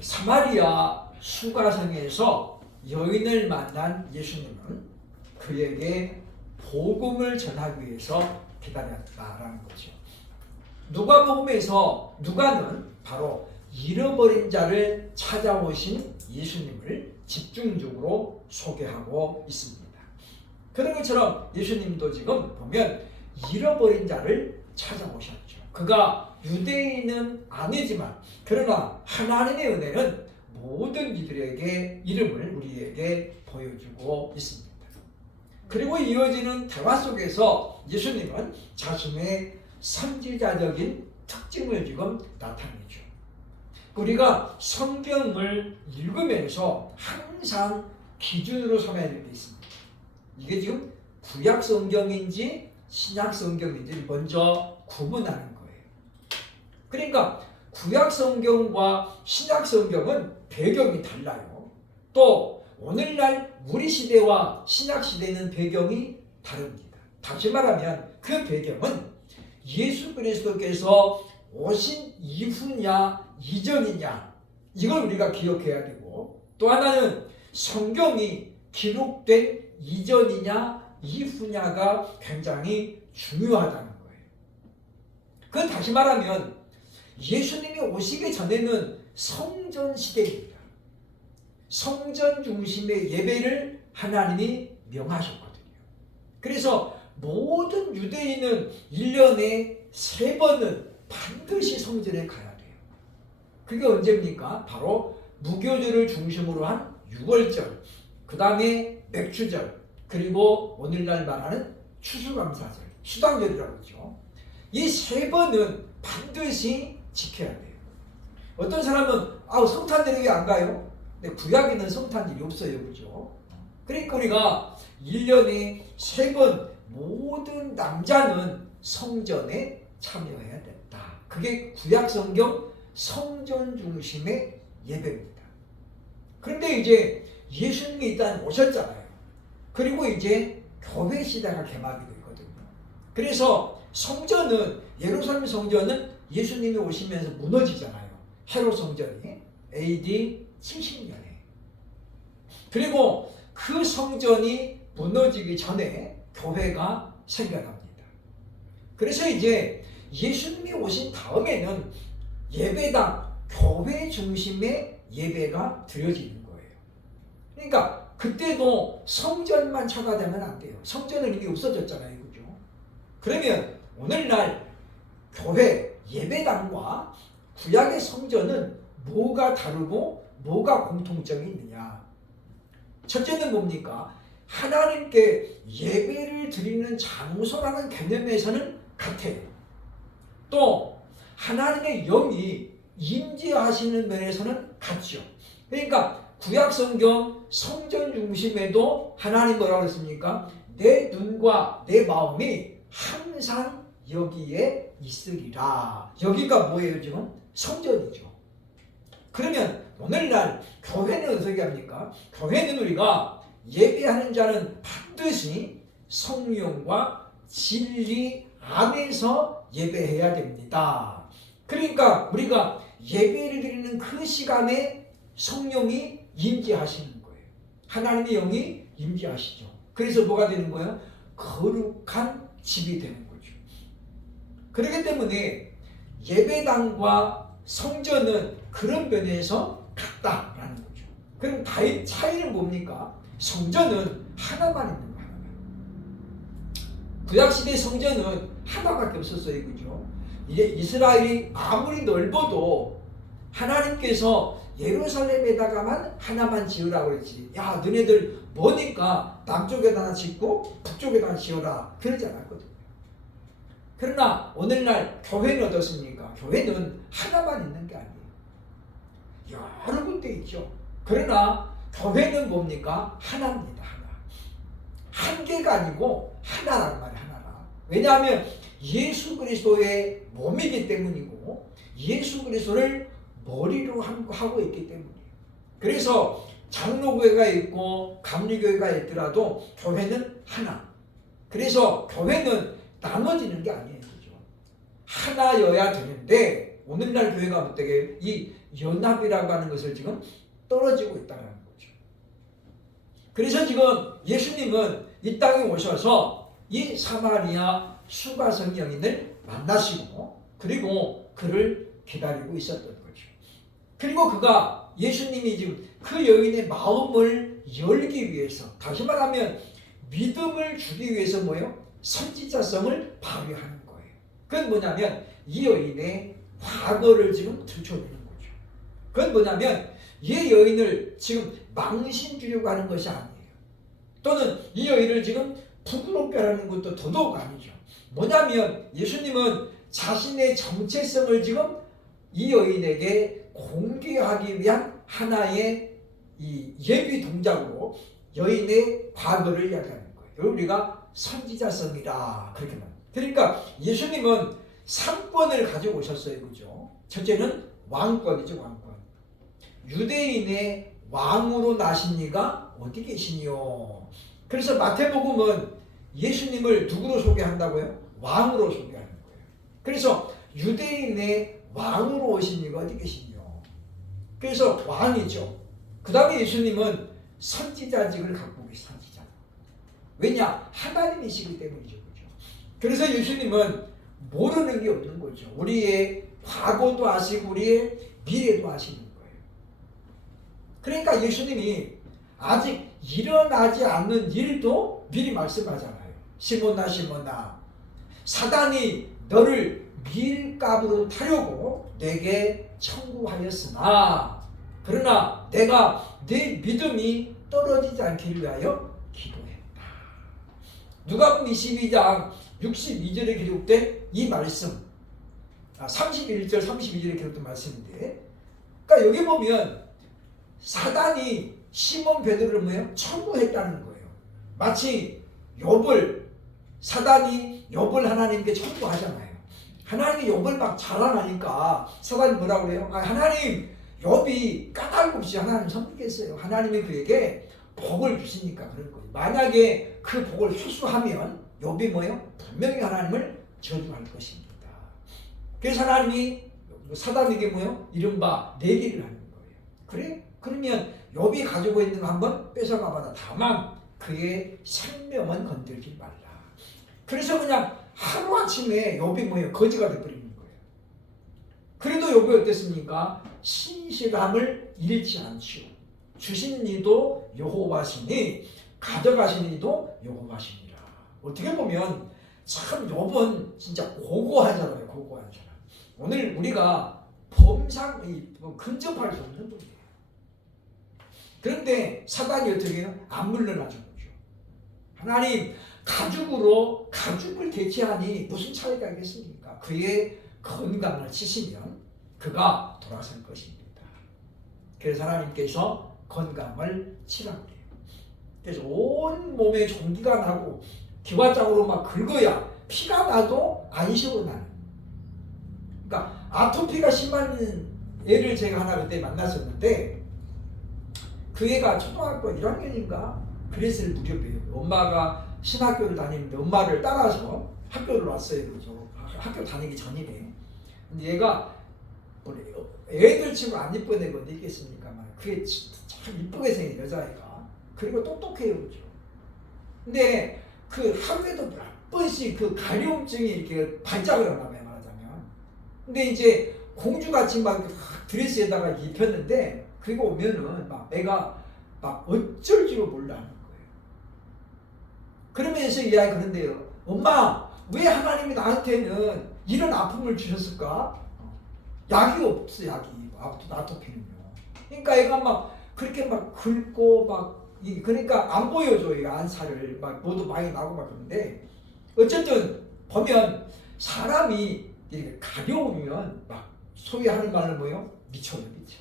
사마리아 수가성에서 여인을 만난 예수님은 그에게 복음을 전하기 위해서 기다렸다라는 거죠. 누가복음에서 누가는 바로 잃어버린 자를 찾아오신 예수님을 집중적으로 소개하고 있습니다. 그런 것처럼 예수님도 지금 보면 잃어버린 자를 찾아오셨죠. 그가 유대인은 아니지만 그러나 하나님의 은혜는 모든 이들에게 이름을 우리에게 보여주고 있습니다. 그리고 이어지는 대화 속에서 예수님은 자신의 선지자적인 특징을 지금 나타내죠. 우리가 성경을 읽으면서 항상 기준으로 삼아야 될 게 있습니다. 이게 지금 구약 성경인지 신약 성경인지 먼저 구분하는 거예요. 그러니까 구약 성경과 신약 성경은 배경이 달라요. 또 오늘날 우리 시대와 신약 시대는 배경이 다릅니다. 다시 말하면 그 배경은 예수 그리스도께서 오신 이후냐 이전이냐 이걸 우리가 기억해야 되고, 또 하나는 성경이 기록된 이전이냐 이후냐가 굉장히 중요하다는 거예요. 그건 다시 말하면 예수님이 오시기 전에는 성전 시대입니다. 성전 중심의 예배를 하나님이 명하셨거든요. 그래서 모든 유대인은 1년에 3번은 반드시 성전에 가야 돼요. 그게 언제입니까? 바로 무교절을 중심으로 한 6월절, 그 다음에 맥주절, 그리고 오늘날 말하는 추수감사절, 수당절이라고 그러죠. 이 3번은 반드시 지켜야 돼요. 어떤 사람은 성탄절에 왜 안 가요? 근데 구약에는 성탄일이 없어요. 그죠? 그러니까 우리가 1년에 3번 모든 남자는 성전에 참여해야 된다. 그게 구약 성경 성전 중심의 예배입니다. 그런데 이제 예수님이 일단 오셨잖아요. 그리고 이제 교회 시대가 개막이 되거든요. 그래서 성전은, 예루살렘 성전은 예수님이 오시면서 무너지잖아요. 헤롯 성전이 AD 70년에. 그리고 그 성전이 무너지기 전에 교회가 생겨납니다. 그래서 이제 예수님이 오신 다음에는 예배당, 교회 중심의 예배가 드려지는 거예요. 그러니까 그때도 성전만 찾아가면 안 돼요. 성전은 이미 없어졌잖아요. 그죠? 그러면 오늘날 교회, 예배당과 구약의 성전은 뭐가 다르고 뭐가 공통점이 있느냐? 첫째는 뭡니까? 하나님께 예배를 드리는 장소라는 개념에서는 같아요. 또 하나님의 영이 임재하시는 면에서는 같죠. 그러니까 구약 성경 성전 중심에도 하나님 뭐라고 했습니까? 내 눈과 내 마음이 항상 여기에 있으리라. 여기가 뭐예요 지금? 성전이죠. 그러면 오늘날 교회는 어떻게 합니까? 교회는 우리가 예배하는 자는 반드시 성령과 진리 안에서 예배해야 됩니다. 그러니까 우리가 예배를 드리는 그 시간에 성령이 임재하시는 거예요. 하나님의 영이 임재하시죠. 그래서 뭐가 되는 거예요? 거룩한 집이 되는 거죠. 그렇기 때문에 예배당과 성전은 그런 면에서 같다라는 거죠. 그럼 차이는 뭡니까? 성전은 하나만 있는 거예요. 구약시대 성전은 하나밖에 없었어요. 그죠? 이제 이스라엘이 아무리 넓어도 하나님께서 예루살렘에다가만 하나만 지으라고 그랬지. 야, 너네들 뭐니까 남쪽에다 하나 짓고 북쪽에다 하나 지어라. 그러지 않았거든요. 그러나 오늘날 교회는 어떻습니까? 교회는 하나만 있는 게 아니에요. 여러 군데 있죠. 그러나 교회는 뭡니까? 하나입니다. 하나. 한 개가 아니고 하나라는 말이에요. 하나라. 왜냐하면 예수 그리스도의 몸이기 때문이고 예수 그리스도를 머리로 하고 있기 때문이에요. 그래서 장로교회가 있고 감리교회가 있더라도 교회는 하나. 그래서 교회는 나눠지는 게 아니에요. 그죠? 하나여야 되는데 오늘날 교회가 어떻게 이 연합이라고 하는 것을 지금 떨어지고 있다는 거죠. 그래서 지금 예수님은 이 땅에 오셔서 이 사마리아 수가성 여인을 만나시고 그리고 그를 기다리고 있었던 거죠. 그리고 그가 예수님이 지금 그 여인의 마음을 열기 위해서, 다시 말하면 믿음을 주기 위해서 뭐예요? 선지자성을 발휘하는 거예요. 그건 뭐냐면 이 여인의 과거를 지금 들춰내는 거죠. 그건 뭐냐면 이 여인을 지금 망신 주려고 하는 것이 아니에요. 또는 이 여인을 지금 부끄럽게 하는 것도 더더욱 아니죠. 뭐냐면 예수님은 자신의 정체성을 지금 이 여인에게 공개하기 위한 하나의 이 예비 동작으로 여인의 과거를 이야기하는 거예요. 이걸 우리가 선지자성이라 그렇게 말합니다. 그러니까 예수님은 3권을 가지고 오셨어요. 그죠? 첫째는 왕권이죠. 왕권. 유대인의 왕으로 나신 이가 어디 계시니요? 그래서 마태복음은 예수님을 누구로 소개한다고요? 왕으로 소개하는 거예요. 그래서 유대인의 왕으로 오신 이가 어디 계시니요? 그래서 왕이죠. 그 다음에 예수님은 선지자직을 갖고 계신 선지자. 왜냐? 하나님이시기 때문이죠. 그죠? 그래서 예수님은 모르는 게 없는 거죠. 우리의 과거도 아시고 우리의 미래도 아시는 거예요. 그러니까 예수님이 아직 일어나지 않는 일도 미리 말씀하잖아요. 시몬아 시몬아, 사단이 너를 밀가부로 타려고 내게 청구하였으나 그러나 내가 네 믿음이 떨어지지 않기를 위하여 기도했다. 누가복음 22장 62절에 기록된 이 말씀, 31절 32절에 기록된 말씀인데, 그러니까 여기 보면 사단이 시몬 베드로를 뭐예요? 청구했다는 거예요. 마치 사단이 욥을 하나님께 청구하잖아요. 하나님이 욥을 막 자랑하니까 사단이 뭐라고 그래요? 하나님, 욥이 까닭 없이 하나님 섬기겠어요. 하나님이 그에게 복을 주시니까 그럴 거예요. 만약에 그 복을 회수하면 욥이 뭐예요? 분명히 하나님을 저주할 것입니다. 그래서 하나님이 사단에게 뭐예요? 이른바 내기를 하는 거예요. 그래? 그러면 욥이 가지고 있는 거 한번 뺏어가 봐라. 다만 그의 생명은 건들지 말라. 그래서 그냥 하루아침에 욥이 뭐예요? 거지가 돼버리는 거예요. 그래도 욥이 어땠습니까? 신실함을 잃지 않지요. 주신 이도 여호와시니 가져가신 이도 여호와시니라. 어떻게 보면 참 욥은 진짜 고고하잖아요. 고고한 사람. 오늘 우리가 근접할 수 없는 분이에요. 그런데 사단이 어떻게 해요? 안 물러나죠. 하나님, 가죽을 대체하니 무슨 차이가 있겠습니까? 그의 건강을 치시면 그가 돌아설 것입니다. 그래서 하나님께서 건강을 치라고 해요. 그래서 온 몸에 종기가 나고 기와장으로 막 긁어야 피가 나도 안 시원하는. 그러니까 아토피가 심한 애를 제가 하나 그때 만났었는데 그 애가 초등학교 1학년인가 그랬을 무렵이에요. 엄마가 신학교를 다니는데 엄마를 따라서 학교를 왔어요. 그죠? 학교 다니기 전이네. 근데 얘가 애들 치고 안 이쁜 애가 어디 있겠습니까? 그게 참 이쁘게 생긴 여자애가. 그리고 똑똑해요. 그죠? 근데 그 하루에도 몇 번씩 그 가려움증이 이렇게 발작을 하나 봐요. 말하자면. 근데 이제 공주같이 막 드레스에다가 입혔는데 그리고 오면은 막 애가 막 어쩔 줄 몰라. 그러면서 이 아이 그런데요. 엄마, 왜 하나님이 나한테는 이런 아픔을 주셨을까? 약이 없어, 약이. 아토피는요. 그러니까 애가 막 그렇게 막 긁고 그러니까 안 보여줘, 이 안살을. 막 모두 많이 나고 막 그런데 어쨌든 보면 사람이 이렇게 가벼우면 막 소위 하는 말은 뭐예요? 미쳐요, 미쳐.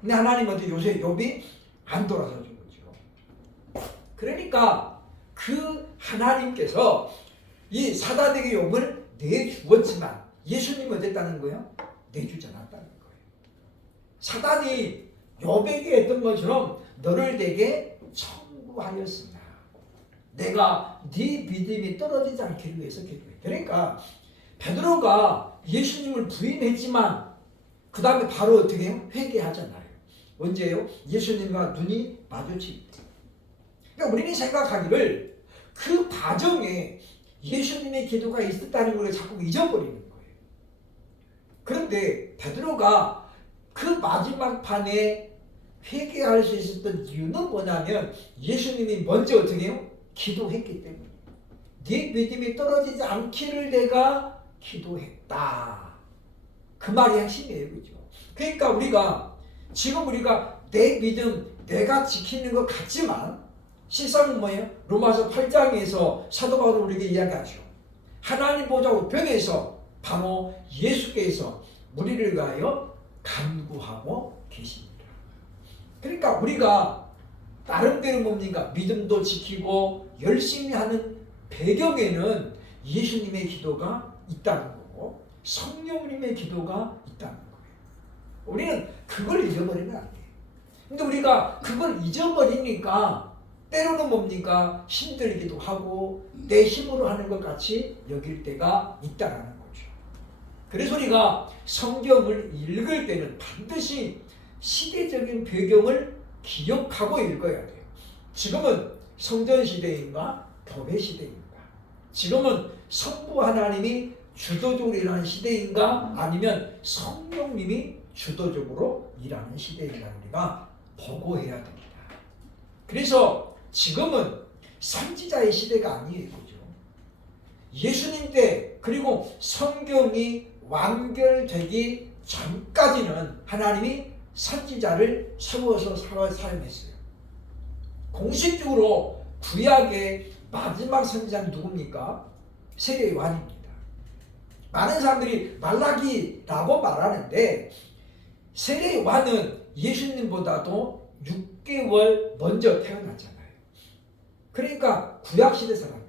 근데 하나님한테 요새 욥이 안 돌아서 준 거죠. 그러니까 그 하나님께서 이 사단에게 욥을 내주었지만 예수님은 어땠다는 거예요? 내주지 않았다는 거예요. 사단이 욥에게 했던 것처럼 너를 내게 청구하였으나 내가 네 믿음이 떨어지지 않기를 위해서 기도해. 그러니까 베드로가 예수님을 부인했지만 그 다음에 바로 어떻게 해요? 회개하잖아요. 언제요? 예수님과 눈이 마주칠 때. 그러니까 우리는 생각하기를 그 과정에 예수님의 기도가 있었다는 걸 자꾸 잊어버리는 거예요. 그런데 베드로가 그 마지막 판에 회개할 수 있었던 이유는 뭐냐면 예수님이 먼저 어떻게 해요? 기도했기 때문에. 네 믿음이 떨어지지 않기를 내가 기도했다. 그 말이 핵심이에요. 그죠? 그러니까 우리가 지금 내 믿음 내가 지키는 것 같지만 실상은 뭐예요? 로마서 8장에서 사도 바울은 우리에게 이야기하죠. 하나님 보좌 우편에서 바로 예수께서 우리를 위하여 간구하고 계십니다. 그러니까 우리가 나름대로 뭡니까? 믿음도 지키고 열심히 하는 배경에는 예수님의 기도가 있다는 거고 성령님의 기도가 있다는 거예요. 우리는 그걸 잊어버리면 안 돼요. 근데 우리가 그걸 잊어버리니까 때로는 뭡니까? 힘들기도 하고 내 힘으로 하는 것 같이 여길 때가 있다는 거죠. 그래서 우리가 성경을 읽을 때는 반드시 시대적인 배경을 기억하고 읽어야 돼요. 지금은 성전시대인가 교회시대인가? 지금은 성부 하나님이 주도적으로 일하는 시대인가? 아니면 성령님이 주도적으로 일하는 시대인가? 우리가 보고해야 됩니다. 그래서 지금은 선지자의 시대가 아니에요. 그죠? 예수님 때 그리고 성경이 완결되기 전까지는 하나님이 선지자를 세워서 사용했어요. 공식적으로 구약의 마지막 선지자는 누굽니까? 세례 요한입니다. 많은 사람들이 말라기라고 말하는데 세례 요한은 예수님보다도 6개월 먼저 태어났잖아요. 그러니까 구약시대 사람이에요.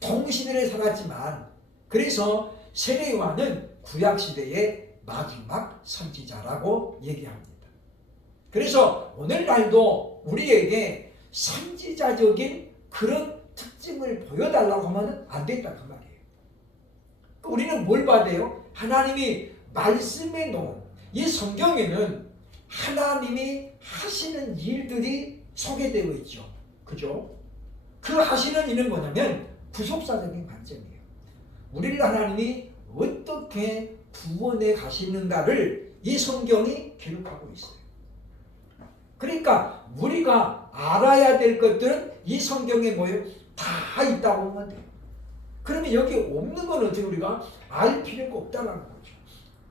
동시대를 살았지만 그래서 세례 요한은 구약시대의 마지막 선지자라고 얘기합니다. 그래서 오늘날도 우리에게 선지자적인 그런 특징을 보여달라고 하면 안 된다 그 말이에요. 우리는 뭘 봐야 돼요? 하나님이 말씀해 놓은 이 성경에는 하나님이 하시는 일들이 소개되어 있죠. 그죠? 그 하시는 일은 뭐냐면 구속사적인 관점이에요. 우리를 하나님이 어떻게 구원해 가시는가를 이 성경이 기록하고 있어요. 그러니까 우리가 알아야 될 것들은 이 성경에 뭐예요? 다 있다고 보면 돼요. 그러면 여기 없는 건 어떻게 우리가 알 필요가 없다는 거죠.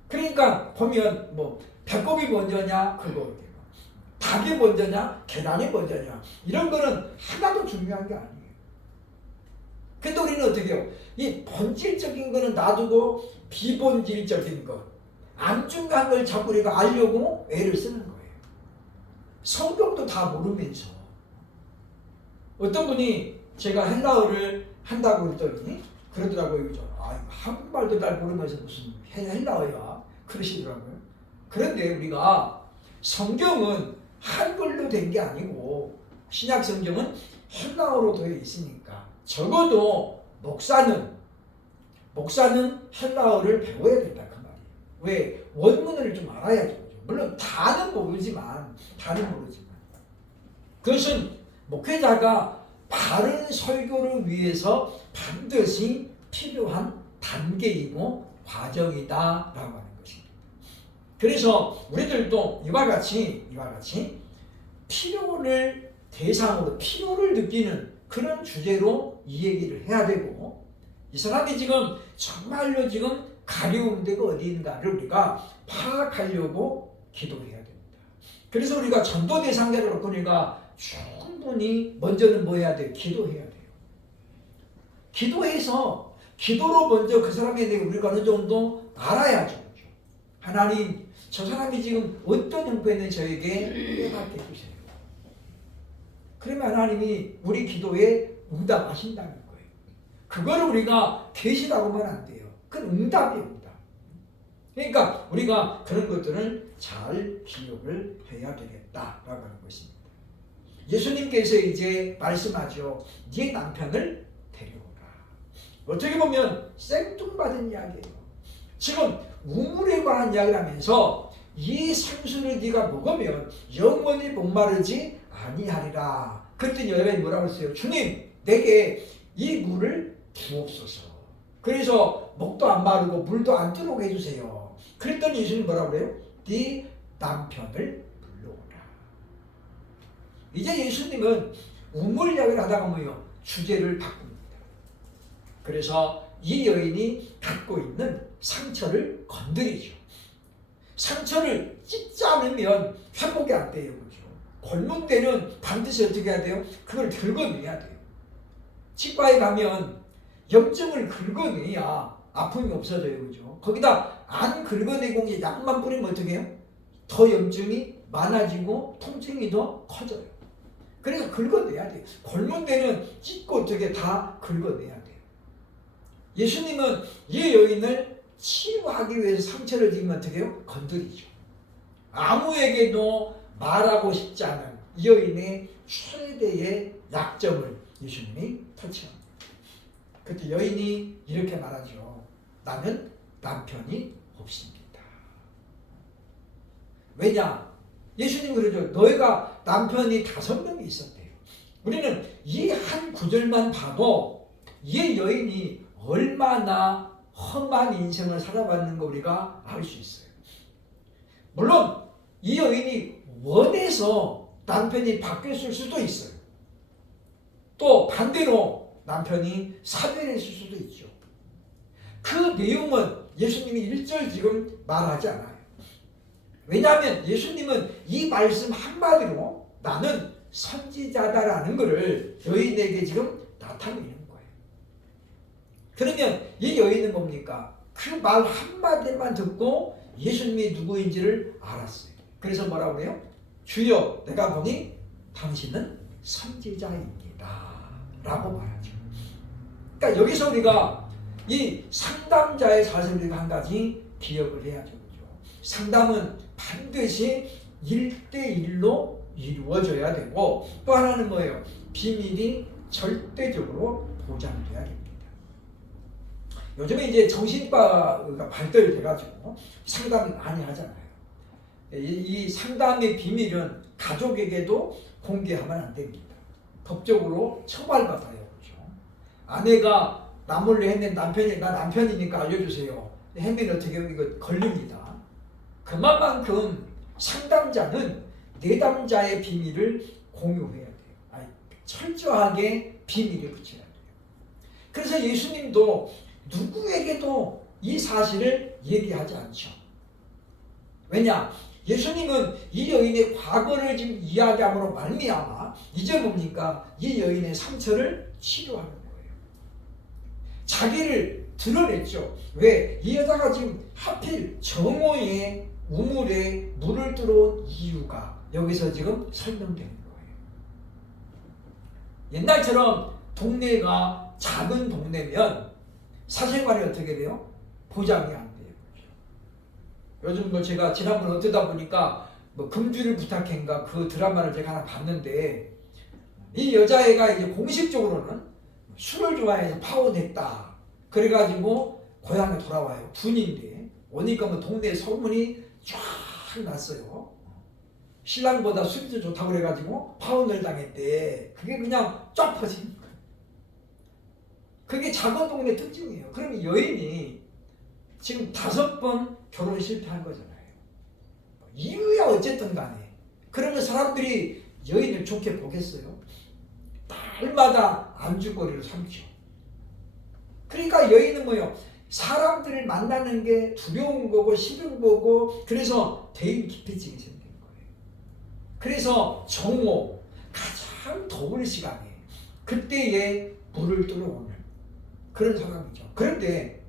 그러니까 보면 뭐 배꼽이 먼저냐 그거 닭이 먼저냐 계란이 먼저냐 이런 거는 하나도 중요한 게 아니에요. 근데 우리는 어떻게 해요? 이 본질적인 거는 놔두고 비본질적인 것 안 중요한 걸 자꾸 우리가 알려고 애를 쓰는 거예요. 성경도 다 모르면서 어떤 분이 제가 헬라어를 한다고 그랬더니 그러더라고요. 한국말도 잘 모르면서 무슨 헬라어야 그러시더라고요. 그런데 우리가 성경은 한글로 된 게 아니고 신약 성경은 헬라어로 되어 있으니까 적어도 목사는 헬라어를 배워야 된다 그 말이에요. 왜? 원문을 좀 알아야죠. 물론 다는 모르지만 그것은 목회자가 바른 설교를 위해서 반드시 필요한 단계이고 과정이다라고 하는 것입니다. 그래서 우리들도 이와 같이 필요를 대상으로 필요를 느끼는 그런 주제로 이 얘기를 해야 되고 이 사람이 지금 정말로 지금 가려운 데가 어디인가를 우리가 파악하려고 기도해야 됩니다. 그래서 우리가 전도 대상자를 놓고 우리가 충분히 먼저는 뭐 해야 돼요? 기도해야 돼요. 기도해서 기도로 먼저 그 사람에 대해 우리가 어느 정도 알아야죠. 하나님 저 사람이 지금 어떤 형편에 저에게 깨닫게 해주세요. 그러면 하나님이 우리 기도에 응답하신다는 거예요. 그거를 우리가 계시라고만 안 돼요. 그건 응답이에요. 그러니까 우리가 그런 것들을 잘 기억을 해야 되겠다라고 하는 것입니다. 예수님께서 이제 말씀하죠. 네 남편을 데려오라. 어떻게 보면 생뚱맞은 이야기예요. 지금 우물에 관한 이야기를 하면서 이 생수를 네가 먹으면 영원히 목마르지 아니하리라. 그랬더니 여자가 뭐라고 했어요? 주님, 내게 이 물을 부옵소서. 그래서 목도 안 마르고 물도 안 들어오게 해주세요. 그랬더니 예수님 뭐라고 그래요? 네 남편을 불러오라. 이제 예수님은 우물 이야기를 하다가 뭐예요? 주제를 바꿉니다. 그래서 이 여인이 갖고 있는 상처를 건드리죠. 상처를 찢지 않으면 회복이 안 돼요. 그렇죠? 골문 때는 반드시 어떻게 해야 돼요? 그걸 긁어내야 돼요. 치과에 가면 염증을 긁어내야 아픔이 없어져요. 그죠? 거기다 안 긁어내고 이제 약만 뿌리면 어떻게 해요? 더 염증이 많아지고 통증이 더 커져요. 그래서 긁어내야 돼요. 골문 때는 찢고 어떻게 다 긁어내야 돼요. 예수님은 이 여인을 치유하기 위해서 상처를 지으면 어떻게 해요? 건드리죠. 아무에게도 말하고 싶지 않은 이 여인의 최대의 약점을 예수님이 터치합니다. 그때 여인이 이렇게 말하죠. 나는 남편이 없습니다. 왜냐? 예수님 그러죠. 너희가 남편이 5명이 있었대요. 우리는 이 한 구절만 봐도 이 여인이 얼마나 험한 인생을 살아봤는가 우리가 알 수 있어요. 물론 이 여인이 원해서 남편이 바뀌었을 수도 있어요. 또 반대로 남편이 사별했을 수도 있죠. 그 내용은 예수님이 1절 지금 말하지 않아요. 왜냐하면 예수님은 이 말씀 한마디로 나는 선지자다라는 것을 여인에게 지금 나타내는 거예요. 그러면 이 여인은 뭡니까? 그 말 한마디만 듣고 예수님이 누구인지를 알았어요. 그래서 뭐라고 그래요? 주여, 내가 보니 당신은 선지자입니다 라고 말하죠. 그러니까 여기서 우리가 이 상담자의 사실을 우리가 한 가지 기억을 해야죠. 그렇죠? 상담은 반드시 1대1로 이루어져야 되고 또 하나는 뭐예요? 비밀이 절대적으로 보장돼야 됩니다. 요즘에 이제 정신과가 발달이 돼가지고 상담을 많이 하잖아요. 이 상담의 비밀은 가족에게도 공개하면 안 됩니다. 법적으로 처벌받아요. 그렇죠? 아내가 나 몰래 했는데 남편이 나 남편이니까 알려주세요. 하면 어떻게 이거 걸립니다. 그만큼 상담자는 내담자의 비밀을 공유해야 돼요. 철저하게 비밀에 붙여야 돼요. 그래서 예수님도 누구에게도 이 사실을 얘기하지 않죠. 왜냐? 예수님은 이 여인의 과거를 지금 이야기함으로 말미암아 이제 뭡니까? 이 여인의 상처를 치료하는 거예요. 자기를 드러냈죠. 왜? 이 여자가 지금 하필 정오의 우물에 물을 들어온 이유가 여기서 지금 설명되는 거예요. 옛날처럼 동네가 작은 동네면 사생활이 어떻게 돼요? 보장이 안 돼요. 요즘 뭐 제가 지난번에 어쩌다 보니까 뭐 금주를 부탁한가 그 드라마를 제가 하나 봤는데 이 여자애가 이제 공식적으로는 술을 좋아해서 파혼했다. 그래가지고 고향에 돌아와요. 군인데 오니까 뭐 동네 소문이 쫙 났어요. 신랑보다 술이 더 좋다고 그래가지고 파혼을 당했대. 그게 그냥 쫙 퍼진 거예요. 그게 작은 동네 특징이에요. 그러면 여인이 지금 5번 결혼 실패한 거잖아요. 이유야 어쨌든 간에. 그러면 사람들이 여인을 좋게 보겠어요? 날마다 안주거리를 삼죠. 그러니까 여인은 뭐예요? 사람들을 만나는 게 두려운 거고 싫은 거고 그래서 대인 기피증이 생긴 거예요. 그래서 정오, 가장 더울 시간에 그때에 물을 들어오는 그런 사람이죠. 그런데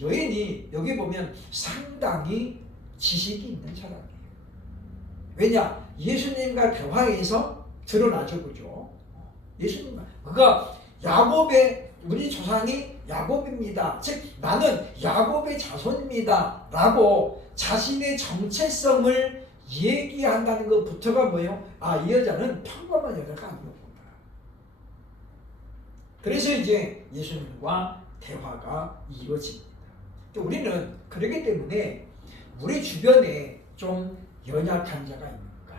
여인이 여기 보면 상당히 지식이 있는 사람이에요. 왜냐? 예수님과 대화에서 드러나죠. 그죠? 예수님과 그가 야곱의 우리 조상이 야곱입니다. 즉 나는 야곱의 자손입니다 라고 자신의 정체성을 얘기한다는 것부터가 뭐예요? 이 여자는 평범한 여자가 아니었구나. 그래서 이제 예수님과 대화가 이루어집니다. 우리는 그렇기 때문에 우리 주변에 좀 연약한 자가 있는가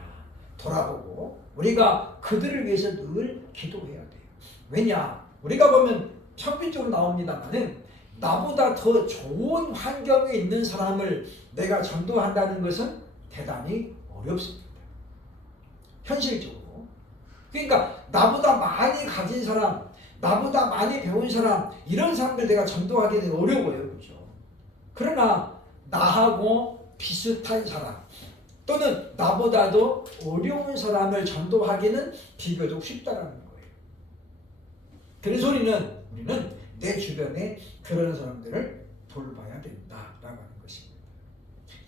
돌아보고 우리가 그들을 위해서 늘 기도해야 돼요. 왜냐? 우리가 보면 평균적으로 나옵니다만은 나보다 더 좋은 환경에 있는 사람을 내가 전도한다는 것은 대단히 어렵습니다. 현실적으로. 그러니까 나보다 많이 가진 사람, 나보다 많이 배운 사람, 이런 사람들 내가 전도하기는 어려워요. 그렇죠? 그러나 나하고 비슷한 사람 또는 나보다도 어려운 사람을 전도하기는 비교적 쉽다라는 거예요. 그래서 우리는 내 주변에 그런 사람들을 돌봐야 된다라고 하는 것입니다.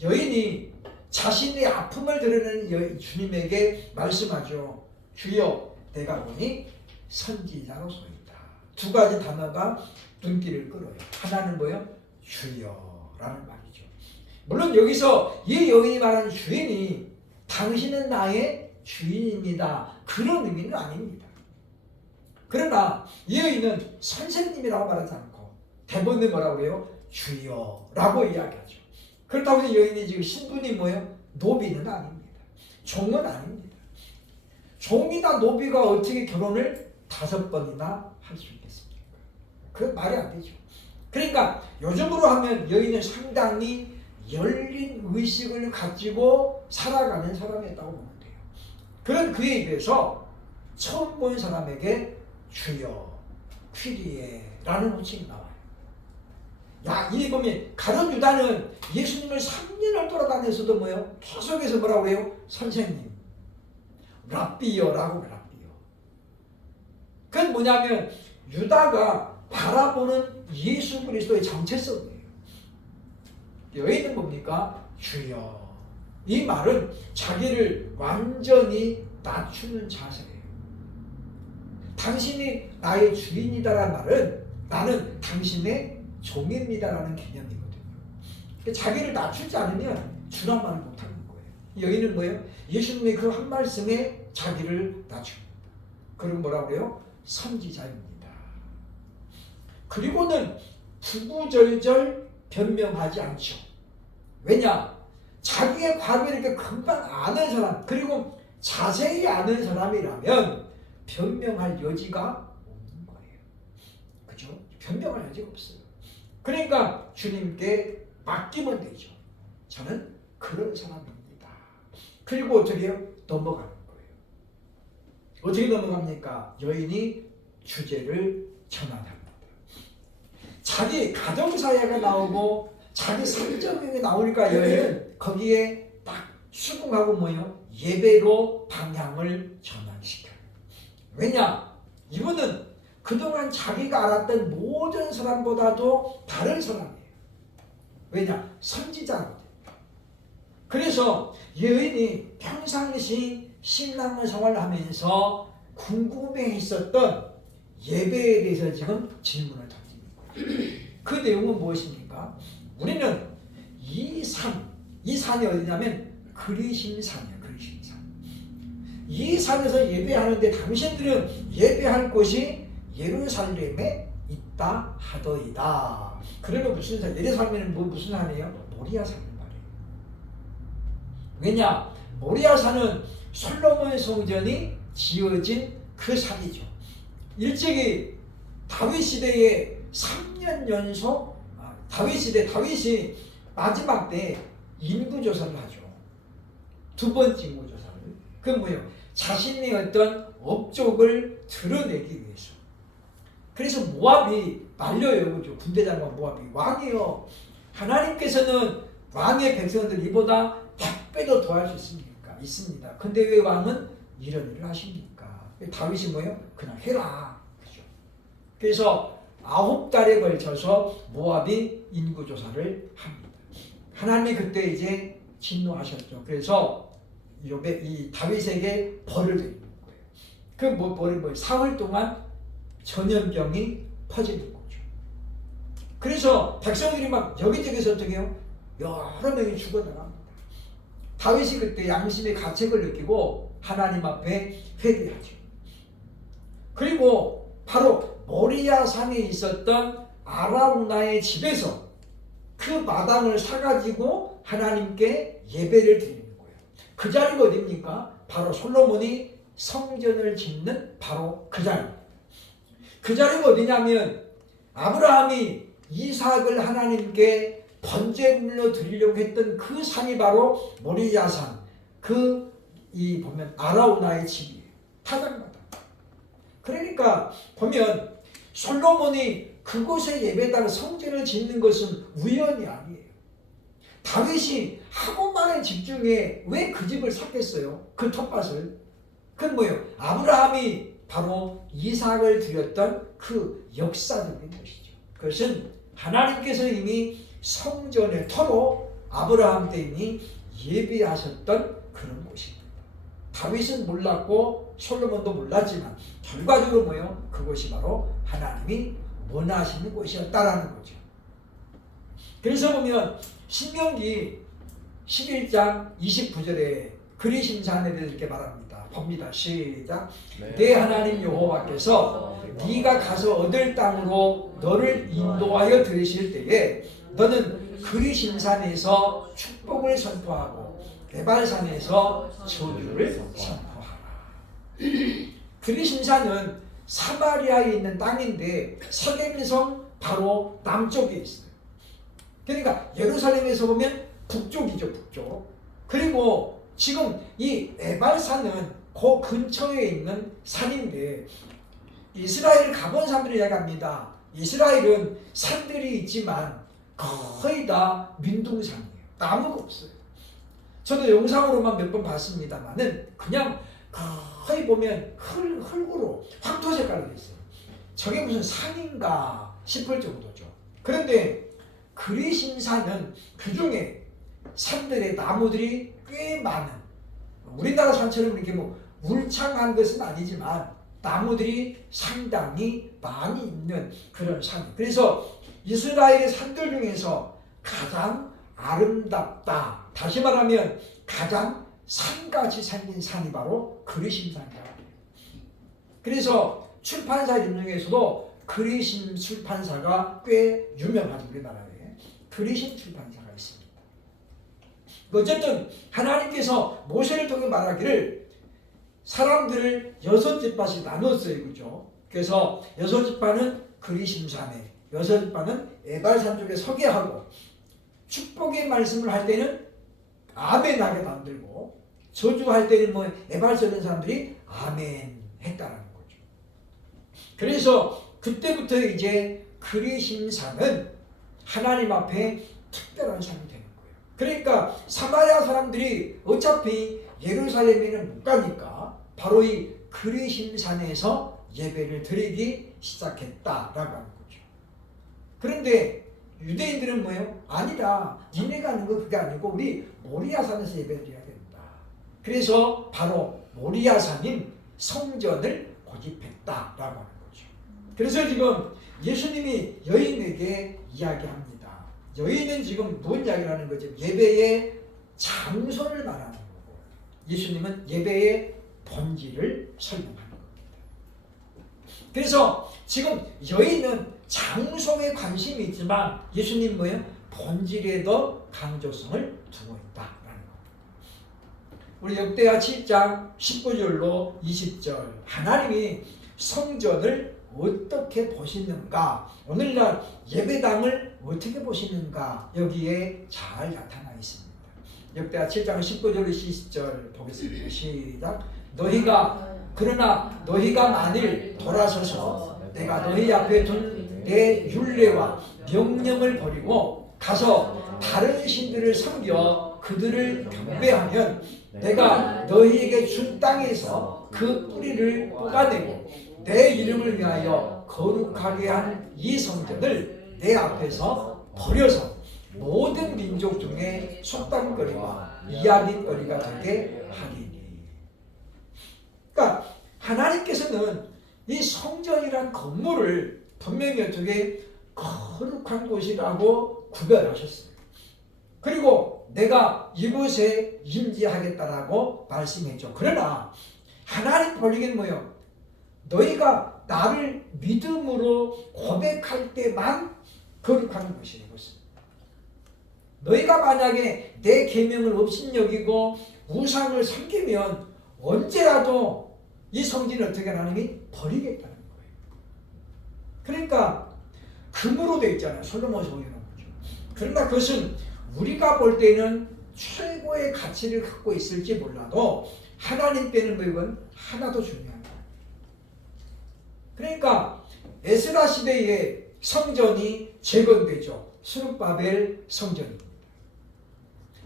여인이 자신의 아픔을 드러내는 주님에게 말씀하죠. 주여, 내가 보니 선지자로소이다. 두 가지 단어가 눈길을 끌어요. 하나는 뭐예요? 주여라는 말이죠. 물론 여기서 이 여인이 말하는 주인이 당신은 나의 주인입니다, 그런 의미는 아닙니다. 그러나 이 여인은 선생님이라고 말하지 않고 대부분 뭐라고 해요? 주여라고 이야기하죠. 그렇다고 해서 여인이 지금 신분이 뭐예요? 노비는 아닙니다. 종은 아닙니다. 종이나 노비가 어떻게 결혼을 5번이나 할 수 있겠습니까? 그건 말이 안 되죠. 그러니까 요즘으로 하면 여인은 상당히 열린 의식을 가지고 살아가는 사람이었다고 보면 돼요. 그런 그에 비해서 처음 본 사람에게 주여, 퀴리에라는 호칭이 나와요. 야, 이 보면 가룟 유다는 예수님을 3년을 돌아다녔어도 뭐예요? 계속해서 뭐라고 해요? 선생님, 랍비여라고 랍비여. 그건 뭐냐면 유다가 바라보는 예수 그리스도의 정체성이에요. 여인은 뭡니까? 주여. 이 말은 자기를 완전히 낮추는 자세예요. 당신이 나의 주인이다라는 말은 나는 당신의 종입니다라는 개념이거든요. 자기를 낮추지 않으면 주란 말을 못하는 거예요. 여인은 뭐예요? 예수님의 그 한 말씀에 자기를 낮춥니다. 그리고 뭐라고 해요? 선지자입니다. 그리고는 구구절절 변명하지 않죠. 왜냐? 자기의 과거를 이렇게 금방 아는 사람, 그리고 자세히 아는 사람이라면 변명할 여지가 없는 거예요. 그죠? 변명할 여지가 없어요. 그러니까 주님께 맡기면 되죠. 저는 그런 사람입니다. 그리고 어떻게 해요? 넘어가는 거예요. 어떻게 넘어갑니까? 여인이 주제를 전환합니다. 자기 가정사회가 나오고 자기 성적이 나오니까 여인은 거기에 딱 수긍하고 뭐예요? 예배로 방향을 전환시켜요. 왜냐? 이분은 그동안 자기가 알았던 모든 사람보다도 다른 사람이에요. 왜냐? 선지자거든요. 그래서 여인이 평상시 신앙생활을 하면서 궁금해했었던 예배에 대해서 지금 질문을 던지는 거예요. 그 내용은 무엇입니까? 우리는 이 산이 어디냐면 그리심산이에요. 그리심산. 이 산에서 예배하는데 당신들은 예배할 곳이 예루살렘에 있다 하더이다. 그러면 무슨 산? 예루살렘은 무슨 산이에요? 모리아산을 말해요. 왜냐? 모리아산은 솔로몬 성전이 지어진 그 산이죠. 일찍이 다윗 시대에 3년 연속 다윗이 마지막 때 인구조사를 하죠. 두 번째 인구조사를. 그건 뭐예요? 자신의 어떤 업적을 드러내기 위해서. 그래서 모압이 말려요. 그죠? 군대장관 모압이 왕이요. 하나님께서는 왕의 백성들 이보다 100배도 더 할 수 있습니다. 근데 왜 왕은 이런 일을 하십니까? 다윗이 뭐예요? 그냥 해라. 그죠? 그래서 9달에 걸쳐서 모압이 인구조사를 합니다. 하나님이 그때 이제 진노하셨죠. 그래서 이 다윗에게 벌을 드리는 거예요. 그 벌이 뭐예요? 사흘 동안 전염병이 퍼지는 거죠. 그래서 백성들이 막 여기저기서 어떻게 해요? 여러 명이 죽어나갑니다. 다윗이 그때 양심의 가책을 느끼고 하나님 앞에 회개하죠. 그리고 바로 모리아 산에 있었던 아라우나의 집에서 그 마당을 사가지고 하나님께 예배를 드리는 거예요. 그 자리가 어디입니까? 바로 솔로몬이 성전을 짓는 바로 그 자리. 그 자리가 어디냐면 아브라함이 이삭을 하나님께 번제물로 드리려고 했던 그 산이 바로 모리아산. 이 보면 아라우나의 집이에요. 타작마당. 그러니까 보면 솔로몬이 그곳에 예배당 성전을 짓는 것은 우연이 아니에요. 다윗이 하고 많은 집 중에 왜 그 집을 샀겠어요? 그 텃밭을. 그건 뭐예요? 아브라함이 바로 이삭을 드렸던 그 역사적인 것이죠. 그것은 하나님께서 이미 성전의 터로 아브라함 때 이미 예비하셨던 그런 곳입니다. 다윗은 몰랐고 솔로몬도 몰랐지만 결과적으로 뭐예요? 그곳이 바로 하나님이 원하시는 곳이었다라는 거죠. 그래서 보면 신명기 11장 29절에 그리심산에 대해서 이렇게 말합니다. 봅니다. 시작. 내 하나님 여호와께서 네가 가서 얻을 땅으로 너를 인도하여 들이실 때에 너는 그리심산에서 축복을 선포하고 에발산에서 저주를 선포하라. 그리심산은 사마리아에 있는 땅인데 세겜성 바로 남쪽에 있어요. 그러니까 예루살렘에서 보면 북쪽이죠, 북쪽. 그리고 지금 이 에발산은 그 근처에 있는 산인데 이스라엘 가본 사람들이 이야기합니다. 이스라엘은 산들이 있지만 거의 다 민둥산이에요. 나무가 없어요. 저도 영상으로만 몇 번 봤습니다만은 그냥 거의 보면 흙으로 황토 색깔로 돼 있어요. 저게 무슨 산인가 싶을 정도죠. 그런데 그리심산은 그 중에 산들의 나무들이 꽤 많은, 우리나라 산처럼 이렇게 뭐 울창한 것은 아니지만 나무들이 상당히 많이 있는 그런 산. 그래서 이스라엘의 산들 중에서 가장 아름답다. 다시 말하면 가장 산같이 생긴 산이 바로 그리심산이라고 해요. 그래서 출판사 이름 중에서도 그리심 출판사가 꽤 유명하죠. 우리나라에 그리심 출판사가 있습니다. 어쨌든 하나님께서 모세를 통해 말하기를 사람들을 6지파씩 나눴어요. 그죠? 그래서 6지파는 그리심산에, 6지파는 에발산 쪽에 서게 하고 축복의 말씀을 할 때는 아멘하게 만들고 저주할 때는 뭐 에발 서는 사람들이 아멘 했다라는 거죠. 그래서 그때부터 이제 그리심산은 하나님 앞에 특별한 산이 되는 거예요. 그러니까 사마리아 사람들이 어차피 예루살렘에는 못 가니까 바로 이 그리심산에서 예배를 드리기 시작했다라고 하는 거죠. 그런데 유대인들은 뭐예요? 아니다. 니네 가는 거 그게 아니고 우리 모리아산에서 예배드려야 된다. 그래서 바로 모리아산인 성전을 고집했다라고 하는 거죠. 그래서 지금 예수님이 여인에게 이야기합니다. 여인은 지금 뭔 이야기를 하는 거죠? 예배의 장소를 말하는 거고 예수님은 예배의 본질을 설명하는 겁니다. 그래서 지금 여인은 장소에 관심이 있지만 예수님 뭐예요? 본질에 더 강조성을 두고 있다라는 겁니다. 우리 역대하 7장 19절로 20절 하나님이 성전을 어떻게 보시는가, 오늘날 예배당을 어떻게 보시는가 여기에 잘 나타나 있습니다. 역대하 7장 19절로 20절 보겠습니다. 시작. 그러나 너희가 만일 돌아서서 내가 너희 앞에 둔 내 율례와 명령을 버리고 가서 다른 신들을 섬겨 그들을 경배하면 내가 너희에게 준 땅에서 그 뿌리를 뽑아내고 내 이름을 위하여 거룩하게 한 이 성전을 내 앞에서 버려서 모든 민족 중에 속담거리와 이야기거리가 되게 하리니. 그러니까 하나님께서는 이 성전이란 건물을 분명히 어떻게 거룩한 곳이라고 구별하셨어요. 그리고 내가 이곳에 임재하겠다라고 말씀했죠. 그러나 하나님 보기에는 뭐예요? 너희가 나를 믿음으로 고백할 때만 거룩한 것이 이곳은. 너희가 만약에 내 계명을 업신여기고 우상을 섬기면 언제라도 이 성전을 어떻게 하나님이 버리겠다는 거예요. 그러니까 금으로 되어 있잖아요. 솔로몬 성전은. 그러나 그것은 우리가 볼 때는 최고의 가치를 갖고 있을지 몰라도 하나님께는 이건 하나도 중요한 거예요. 그러니까 에스라 시대에 성전이 재건되죠. 스룹바벨 성전입니다.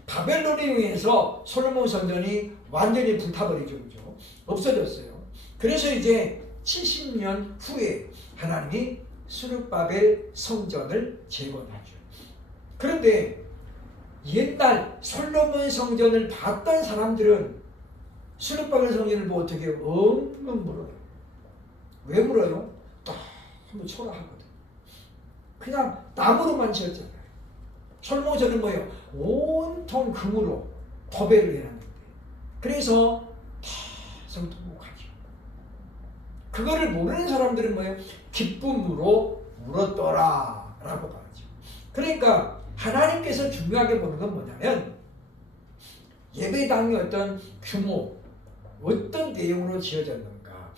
바벨론에 의해서 솔로몬 성전이 완전히 불타버리죠. 그죠? 없어졌어요. 그래서 이제 70년 후에 하나님이 스룹바벨 성전을 재건하죠. 그런데 옛날 솔로몬 성전을 봤던 사람들은 스룹바벨 성전을 보고 어떻게 엉엉 물어요. 왜 물어요? 너무 초라하거든. 그냥 나무로만 지었잖아요. 솔로몬 성전은 뭐예요? 온통 금으로 도배를 해놨는데 그래서 계속 통곡하죠. 그거를 모르는 사람들은 뭐예요? 기쁨으로 울었더라 라고 말하죠. 그러니까 하나님께서 중요하게 보는 건 뭐냐면 예배당의 어떤 규모, 어떤 내용으로 지어졌는가,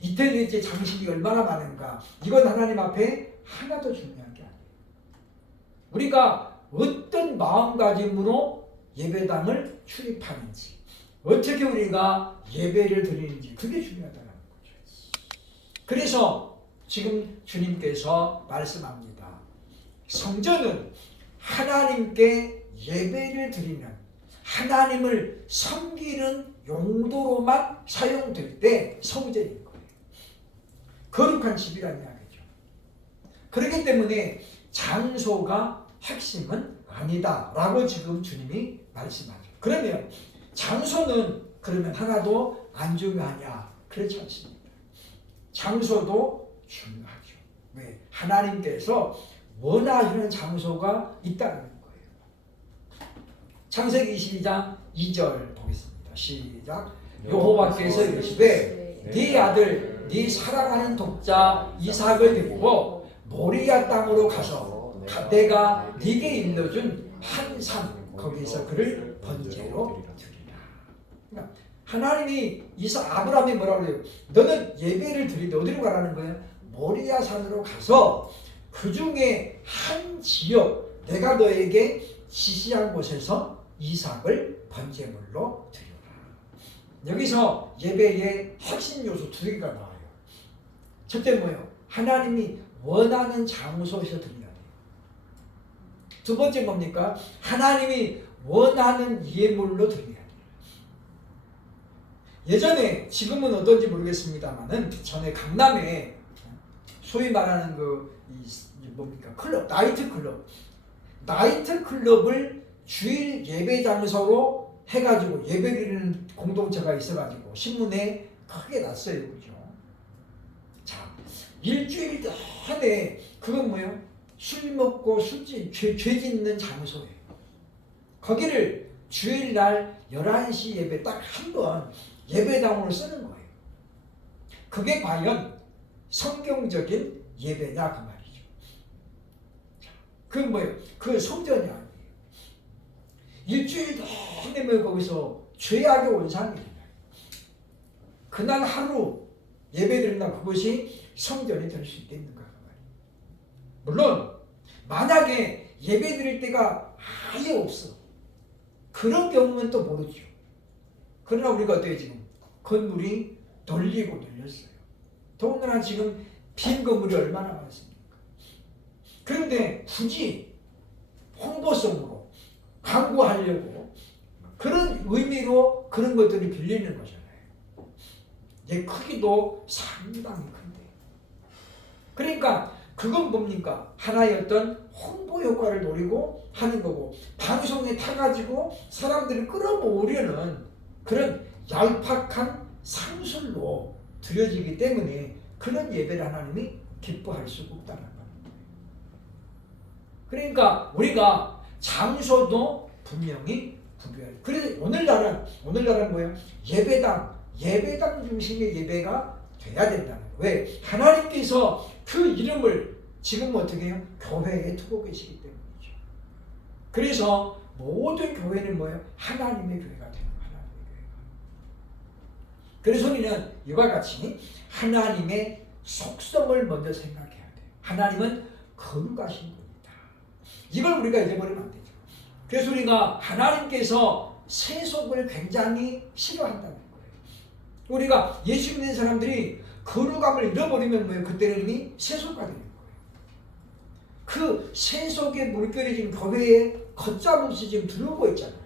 이태리의 장식이 얼마나 많은가, 이건 하나님 앞에 하나도 중요한 게 아니에요. 우리가 어떤 마음가짐으로 예배당을 출입하는지, 어떻게 우리가 예배를 드리는지, 그게 중요하다는 거죠. 그래서 지금 주님께서 말씀합니다. 성전은 하나님께 예배를 드리는, 하나님을 섬기는 용도로만 사용될 때 성전인 거예요. 거룩한 집이라는 이야기죠. 그렇기 때문에 장소가 핵심은 아니다 라고 지금 주님이 말씀하죠. 그러면 장소는 그러면 하나도 안 중요하냐? 그렇지 않습니다. 장소도 중요하죠. 왜? 하나님께서 원하시는 장소가 있다는 거예요. 창세기 22장 2절 보겠습니다. 시작. 여호와께서 이르시되 네 아들 네 사랑하는 독자 이삭을 데리고 모리아 땅으로 가서 내가 네게 일러준 한 산 거기서 그를 번제로 드리라. 그러니까 하나님이 아브라함이 뭐라고 그래요? 너는 예배를 드리되 어디로 가라는 거예요? 모리아 산으로 가서 그 중에 한 지역 내가 너에게 지시한 곳에서 이삭을 번제물로 드려라. 여기서 예배의 핵심 요소 두 개가 나와요. 첫째 뭐예요? 하나님이 원하는 장소에서 드려야 돼요. 두 번째 뭡니까? 하나님이 원하는 예물로 드려야 돼요. 예전에, 지금은 어떤지 모르겠습니다만은 전에 강남에 소위 말하는 뭡니까? 클럽, 나이트 클럽을 주일 예배 장소로 해가지고 예배드리는 공동체가 있어가지고 신문에 크게 났어요. 그죠? 자, 일주일 내내 그건 뭐예요? 술 먹고 죄 짓는 장소예요. 거기를 주일날 11시 예배 딱 한 번 예배당으로 쓰는 거예요. 그게 과연 성경적인 예배냐 그 말이죠. 그건 뭐예요? 그 성전이 아니에요. 일주일 내내 거기서 죄악의 온상이에요. 그날 하루 예배드린다 그것이 성전이 될 수 있겠는가 그 말이에요. 물론 만약에 예배드릴 때가 아예 없어. 그런 경우는 또 모르죠. 그러나 우리가 어때요 지금? 건물이 널리고 널렸어요. 더군다나 지금 빈 건물이 얼마나 많습니까? 그런데 굳이 홍보성으로 광고하려고 그런 의미로 그런 것들이 빌리는 거잖아요. 내 크기도 상당히 큰데. 그러니까 그건 뭡니까? 하나의 어떤 홍보 효과를 노리고 하는 거고, 방송에 타가지고 사람들을 끌어모으려는 그런 얄팍한 상술로 드려지기 때문에 그런 예배를 하나님이 기뻐할 수가 없다는 거예요. 그러니까 우리가 장소도 분명히 구별해요. 그래서 오늘날은 뭐예요? 예배당 중심의 예배가 돼야 된다는 거예요. 왜? 하나님께서 그 이름을 지금 어떻게 해요? 교회에 두고 계시기 때문이죠. 그래서 모든 교회는 뭐예요? 하나님의 교회가 되는 거예요. 하나님의 교회가. 그래서 우리는 이와 같이 하나님의 속성을 먼저 생각해야 돼요. 하나님은 거룩하신 분이다. 이걸 우리가 잊어버리면 안 되죠. 그래서 우리가 하나님께서 세속을 굉장히 싫어한다는 거예요. 우리가 예수 믿는 사람들이 거룩함을 잃어버리면 뭐예요? 그때는 이미 세속화 되는 거예요. 그 세속의 물결이 지금 교회에 걷잡으면서 지금 들어오고 있잖아요.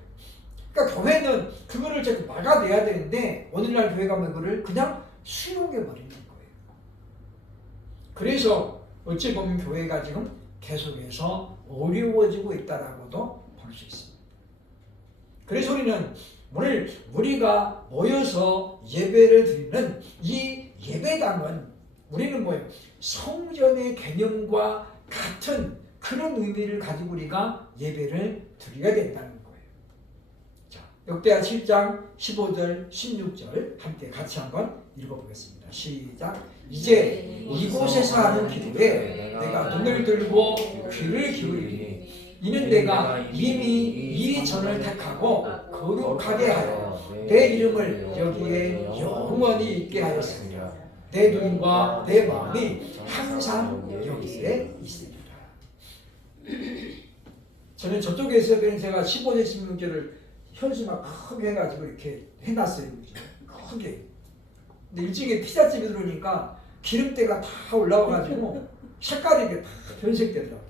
그러니까 교회는 그거를 자꾸 막아내야 되는데 오늘날 교회가 뭐 그거를 그냥 수용해버리는 거예요. 그래서 어찌 보면 교회가 지금 계속해서 어려워지고 있다라고도 볼 수 있습니다. 그래서 우리는 오늘 우리가 모여서 예배를 드리는 이 예배당은 우리는 뭐예요? 성전의 개념과 같은 그런 의미를 가지고 우리가 예배를 드려야 된다는 거예요. 자, 역대하 7장 15절 16절 함께 같이 한번 읽어보겠습니다. 시작. 이제 이곳에서 하는 기도에 내가 눈을 들고 귀를 기울이니 이는 내가 이미 이 전을 택하고 거룩하게 하여 내 이름을 여기에 영원히 있게 하였으니라. 내 눈과 내 마음이 항상 여기에 있으리라. 저는 저쪽에 있을 때는 제가 15절 16절을 현수막 크게 해가지고 이렇게 해놨어요. 크게. 근데 일찍에 피자집에 들어오니까 기름때가 다 올라와가지고 색깔이 이렇게 다 변색되더라고요.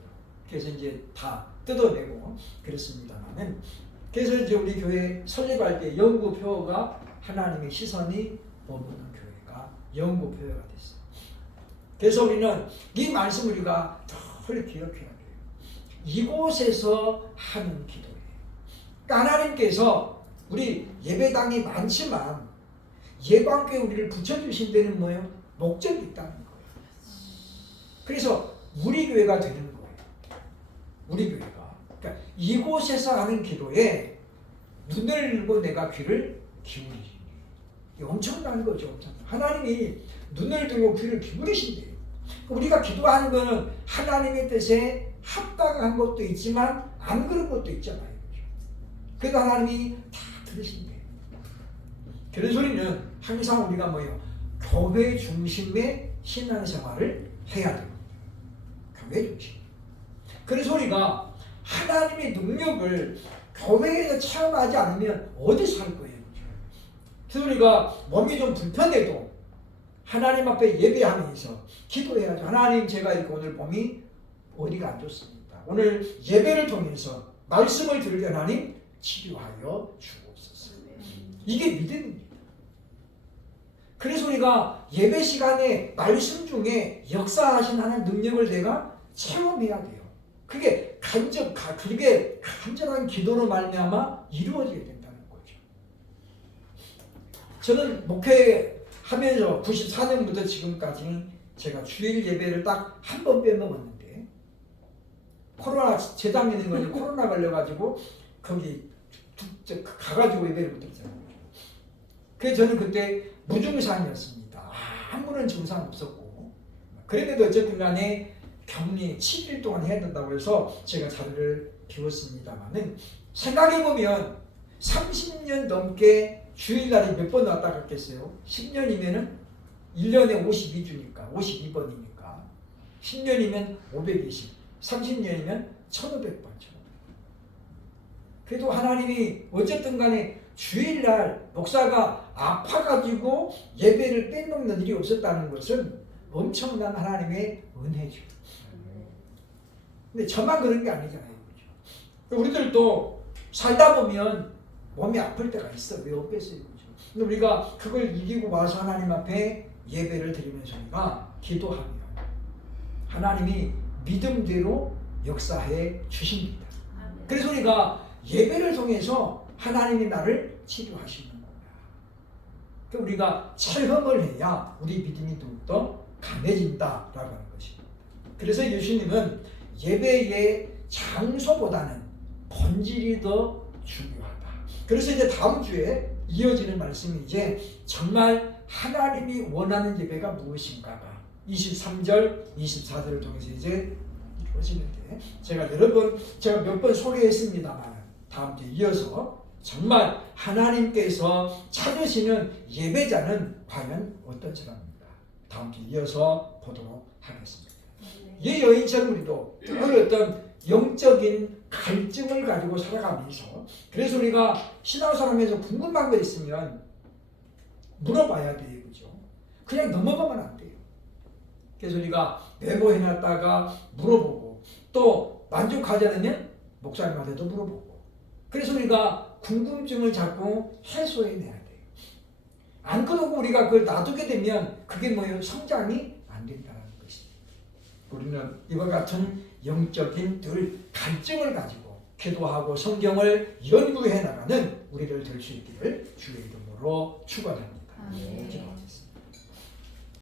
그래서 이제 다 뜯어내고 그랬습니다만은, 그래서 이제 우리 교회 설립할 때 영구표어가 하나님의 시선이 머무는 교회가 영구표어가 됐어요. 그래서 우리는 이 말씀 우리가 늘 기억해야 돼요. 이곳에서 하는 기도예요. 그러니까 하나님께서 우리 예배당이 많지만 예방교회 우리를 붙여주신 데는 뭐예요? 목적이 있다는 거예요. 그래서 우리 교회가 되는 거예요. 우리 교회가. 그러니까 이곳에서 하는 기도에 눈을 들고 내가 귀를 기울이니. 엄청난 거죠. 엄청난. 하나님이 눈을 들고 귀를 기울이신대요. 우리가 기도하는 거는 하나님의 뜻에 합당한 것도 있지만 안 그런 것도 있잖아요. 그래도 하나님이 다 들으신대요. 그래서 우리는 항상 우리가 뭐예요? 교회 중심의 신앙생활을 해야 돼요. 교회 중심. 그래서 우리가 하나님의 능력을 교회에서 체험하지 않으면 어디서 할 거예요? 그래서 우리가 몸이 좀 불편해도 하나님 앞에 예배하면서 기도해야죠. 하나님, 제가 이렇게 오늘 몸이 어디가 안 좋습니다. 오늘 예배를 통해서 말씀을 들을 때 하나님 치료하여 주옵소서. 이게 믿음입니다. 그래서 우리가 예배 시간에 말씀 중에 역사하신 하나님 능력을 내가 체험해야 돼요. 그게 간절한 기도로 말미암아 이루어지게 된다는 거죠. 저는 목회하면서 94년부터 지금까지 제가 주일 예배를 딱 한 번 빼먹었는데, 코로나 재작년인 거죠. 코로나 걸려가지고 거기 가가지고 예배를 못했잖아요. 그래서 저는 그때 무증상이었습니다. 아무런 증상 없었고, 그런데도 어쨌든 간에 격리 7일 동안 해야 된다고 해서 제가 자리를 비웠습니다만은, 생각해보면 30년 넘게 주일날이 몇 번 왔다 갔겠어요? 10년이면은 1년에 52주니까 52번이니까 10년이면 520, 30년이면 1500번. 그래도 하나님이 어쨌든 간에 주일날 목사가 아파가지고 예배를 빼먹는 일이 없었다는 것은 엄청난 하나님의 은혜죠. 근데 저만 그런 게 아니잖아요. 그렇죠? 우리들도 살다 보면 몸이 아플 때가 있어. 왜 없겠어요? 그렇죠? 근데 우리가 그걸 이기고 와서 하나님 앞에 예배를 드리면서 우리가 기도하면 하나님이 믿음대로 역사해 주십니다. 그래서 우리가 예배를 통해서 하나님이 나를 치료하시는 거야. 그러니까 우리가 체험을 해야 우리 믿음이 더욱더 강해진다라고 하는 것입니다. 그래서 예수님은 예배의 장소보다는 본질이 더 중요하다. 그래서 이제 다음 주에 이어지는 말씀이 이제 정말 하나님이 원하는 예배가 무엇인가가 23절, 24절을 통해서 이제 보시는데 제가 몇 번 소개했습니다만 다음 주에 이어서 정말 하나님께서 찾으시는 예배자는 과연 어떤 사람입니까? 다음 주에 이어서 보도록 하겠습니다. 이 여인처럼 우리도 늘 어떤 영적인 갈증을 가지고 살아가면서 그래서 우리가 신앙생활하면서 궁금한 거 있으면 물어봐야 돼요. 그죠? 그냥 넘어가면 안 돼요. 그래서 우리가 메모해놨다가 물어보고 또 만족하지 않으면 목사님한테도 물어보고 그래서 우리가 궁금증을 자꾸 해소해내야 돼요. 안 그러고 우리가 그걸 놔두게 되면 그게 뭐예요? 성장이 안 된다는 것입니다. 우리는 이와 같은 영적인 늘 갈증을 가지고 기도하고 성경을 연구해 나가는 우리를 될 수 있기를 주의 이름으로 축원합니다. 아멘.